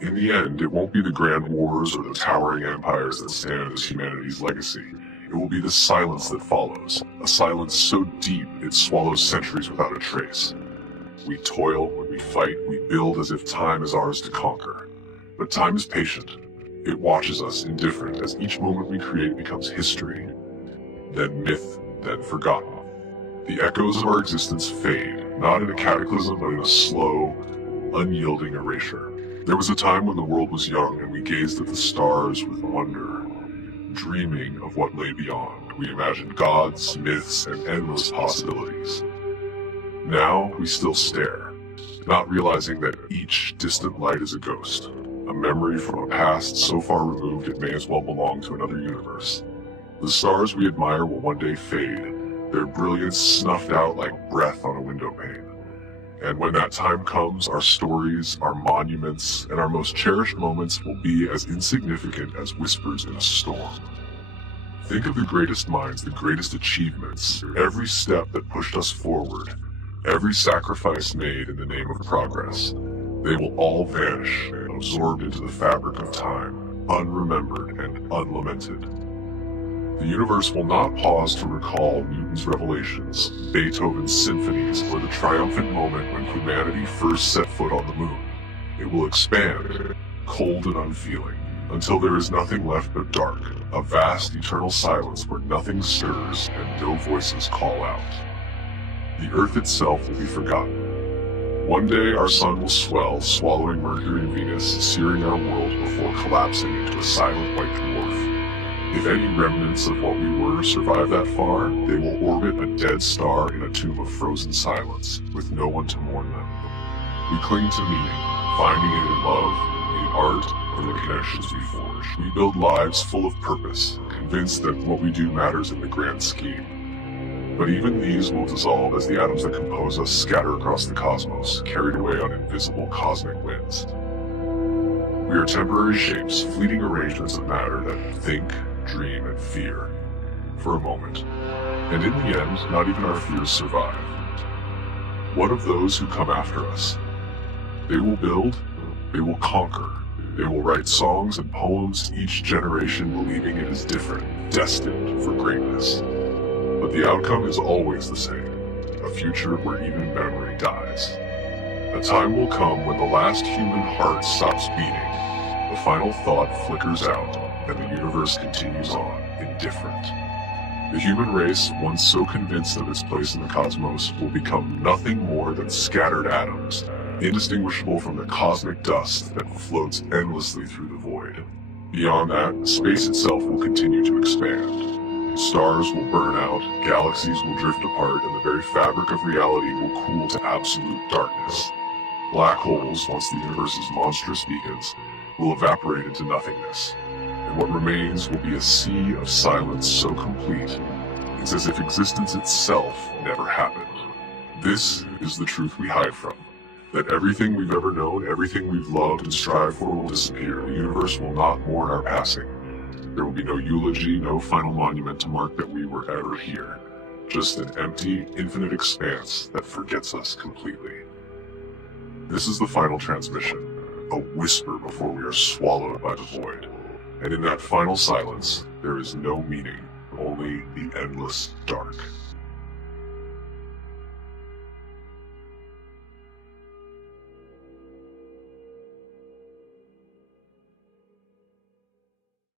In the end, it won't be the grand wars or the towering empires that stand as humanity's legacy. It will be the silence that follows, a silence so deep it swallows centuries without a trace. We toil, we fight, we build as if time is ours to conquer. But time is patient. It watches us indifferent as each moment we create becomes history, then myth, then forgotten. The echoes of our existence fade, not in a cataclysm, but in a slow, unyielding erasure. There was a time when the world was young and we gazed at the stars with wonder, dreaming of what lay beyond. We imagined gods, myths, and endless possibilities. Now we still stare, not realizing that each distant light is a ghost, a memory from a past so far removed it may as well belong to another universe. The stars we admire will one day fade, their brilliance snuffed out like breath on a window pane. And when that time comes, our stories, our monuments, and our most cherished moments will be as insignificant as whispers in a storm. Think of the greatest minds, the greatest achievements, every step that pushed us forward, every sacrifice made in the name of progress. They will all vanish, absorbed into the fabric of time, unremembered and unlamented. The universe will not pause to recall Newton's revelations, Beethoven's symphonies, or the triumphant moment when humanity first set foot on the moon. It will expand, cold and unfeeling, until there is nothing left but dark, a vast eternal silence where nothing stirs and no voices call out. The Earth itself will be forgotten. One day our sun will swell, swallowing Mercury and Venus, searing our world before collapsing into a silent white dwarf. If any remnants of what we were survive that far, they will orbit a dead star in a tomb of frozen silence, with no one to mourn them. We cling to meaning, finding it in love, in art, or the connections we forge. We build lives full of purpose, convinced that what we do matters in the grand scheme. But even these will dissolve as the atoms that compose us scatter across the cosmos, carried away on invisible cosmic winds. We are temporary shapes, fleeting arrangements of matter that think, dream, and fear for a moment. And in the end, not even our fears survive. What of those who come after us? They will build, they will conquer, they will write songs and poems, each generation believing it is different, destined for greatness. But the outcome is always the same, a future where even memory dies. A time will come when the last human heart stops beating, the final thought flickers out, and the universe continues on, indifferent. The human race, once so convinced of its place in the cosmos, will become nothing more than scattered atoms, indistinguishable from the cosmic dust that floats endlessly through the void. Beyond that, space itself will continue to expand. Stars will burn out, galaxies will drift apart, and the very fabric of reality will cool to absolute darkness. Black holes, once the universe's monstrous beacons, will evaporate into nothingness, and what remains will be a sea of silence so complete, it's as if existence itself never happened. This is the truth we hide from, that everything we've ever known, everything we've loved and strived for will disappear. The universe will not mourn our passing. There will be no eulogy, no final monument to mark that we were ever here, just an empty, infinite expanse that forgets us completely. This is the final transmission. A whisper before we are swallowed by the void. And in that final silence, there is no meaning, only the endless dark.